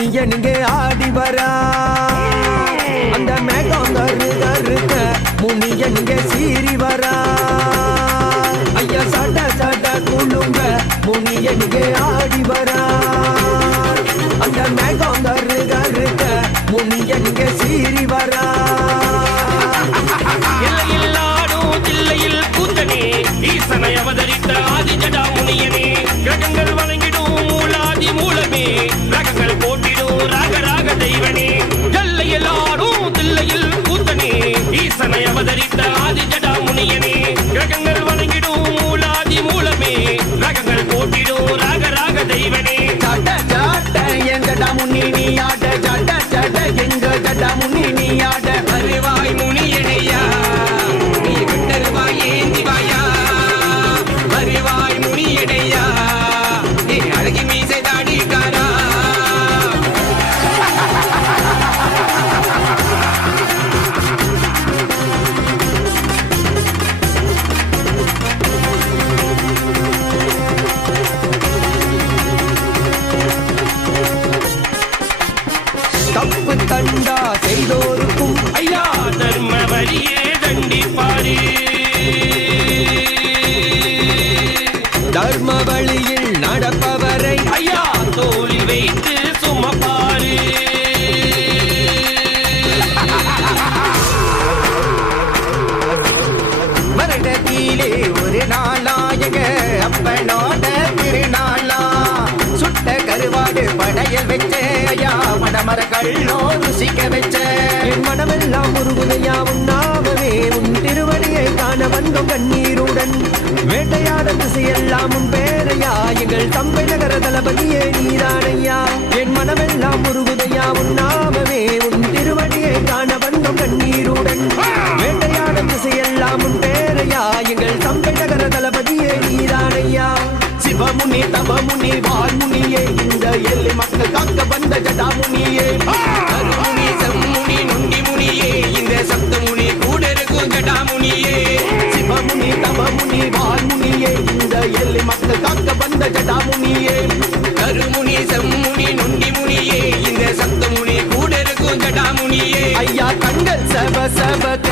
முனியனுங்க ஆடி வரா அந்த மேகம் கருக்க முனியனுங்க சீறி வரா ஐயா சட சட குழுங்க முனியனுங்க ஆடி வரா அந்த மேகம் கருக்க முனியனுங்க சீறி வரா எல்லையில்லாடும் தில்லையில் கூத்தனே ஈசனை அவதரித்த ஆதி ஜடா முனியனே கிரகங்கள் வணங்கிடும் மூலாதி மூலமே ரகங்கள் போட்டிடும் ராக ராக தெய்வனே எல்லையில்லாடும் தில்லையில் கூத்தனே ஈசனை அவதரித்த ஆதி ஜடா முனியனே கிரகங்கள் வணங்கிடும் மூலாதி மூலமே ரகங்கள் போட்டிடும் ராக ராக தெய்வனே சட சட எங்க ஜடா முனி நீ ஆட சட சட எங்க ஜடா முனி நீ ஆட வருவாய் முனியனையா நீ விட்டருவாய் ஏந்தி வாயா வருவாய் முனியனையா நீ அழகி மீசை தாடிக்காரா தப்பு தண்டா செய்தோருக்கும் ஐயா தர்ம வழியே தண்டிப்பாரே தர்ம வழியில் நடப்பவரை ஐயா தோழி வைத்து சுமப்பாரு வருடத்திலே ஒரு நாளாயக அப்பனோட திருநாளா சுட்ட கருவாடு படையல் வச்ச ஐயா படமரக்கள்ளோ ருசிக்க வச்ச என் மனமெல்லாம் முருகுதையா உண்ணாமவே உன் திருவடியை காண வந்தோம் கண்ணீருடன் வேட்டையாட திசையெல்லாம் உன் பேரையா எங்கள் தம்பை நகர தளபதியே நீதானையா என் மனமெல்லாம் முருகுதையா உண்ணாமவே உன் திருவடியை காண வந்தோம் கண்ணீருடன் வேட்டையாட திசையெல்லாம் உன் பேரையா எங்கள் தம்பை நகர தளபதியே நீதானையா சிவமுனி தவமுனி வால்முனியே இந்த எல்லை மக்கள் காக்க வந்த ஜடாமுனியே அருமுனி செம்முனி நொண்டி முனியே இந்த சப்தமுனி கூட இருக்கும் ஜடாமுனியே சிவமுனி தவமுனி வால்முனியே இந்த எல்லை மக்கள் காக்க வந்த ஜடாமுனியே கருமுனி செம்முனி நொண்டி முனியே இந்த சப்தமுனி கூட இருக்கும் ஜடாமுனியே ஐயா கண்கள் சப சபக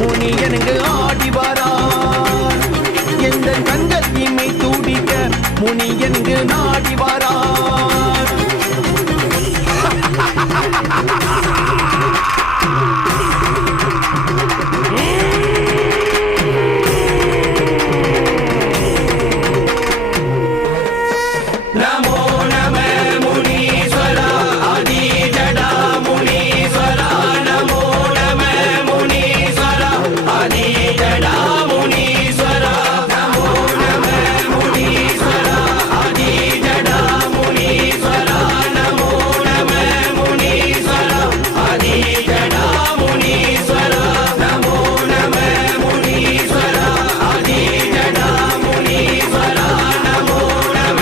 முனி எனக்கு ஆடி வரா எந்த கண்கள் இமை துடிக்க முனி எனக்கு நாடி வரா நமோ நம முனீஸ்வரா ஆதி ஜடா முனீஸ்வரா நமோ நம முனீஸ்வரா ஆதி ஜடா முனீஸ்வரா நமோ நம முனீஸ்வரா ஆதி ஜடா முனீஸ்வரா நமோ நம முனீஸ்வரா ஆதி ஜடா முனீஸ்வரா நமோ நம முனீஸ்வரா ஆதி ஜடா முனீஸ்வரா நமோ நம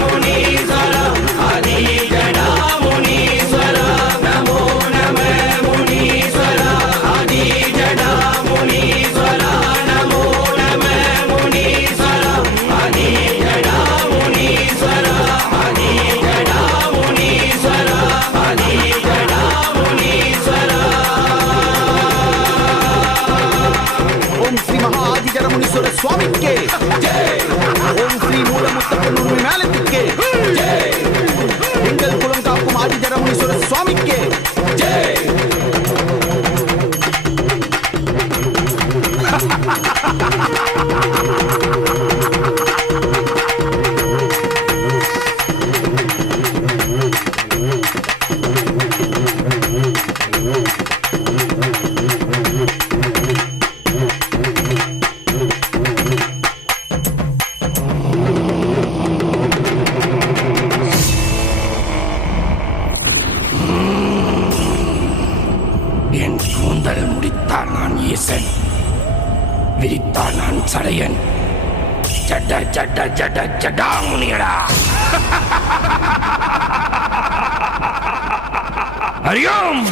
முனீஸ்வரா ஆதி ஜடா முனீஸ்வரா நமோ நம முனீஸ்வரா ஆதி ஜடா முனீஸ்வரா நமோ நம முனீஸ்வரா ஆதி ஜடா முனீஸ்வரா ஆதி ஜடா முனீஸ்வரா ஆதி ஜடா முனீஸ்வரா ஓம் ஸ்ரீ மகாதி ஜடமுனீஸ்வர சுவாமிக்கே ஜெய் ஓம் ஸ்ரீ மூலமுத்தப்பன் மேலத்துக்கே ஜெய் எங்கள் குலம் காக்கும் ஆதி ஜடமுனீஸ்வர சுவாமிக்கே ஜெய் என் கூந்தல் முடித்தால் நான் ஈசன் விரித்தால் நான் சடையன் ஜட ஜட ஜட ஜடாமுனியடா ஹரியோம்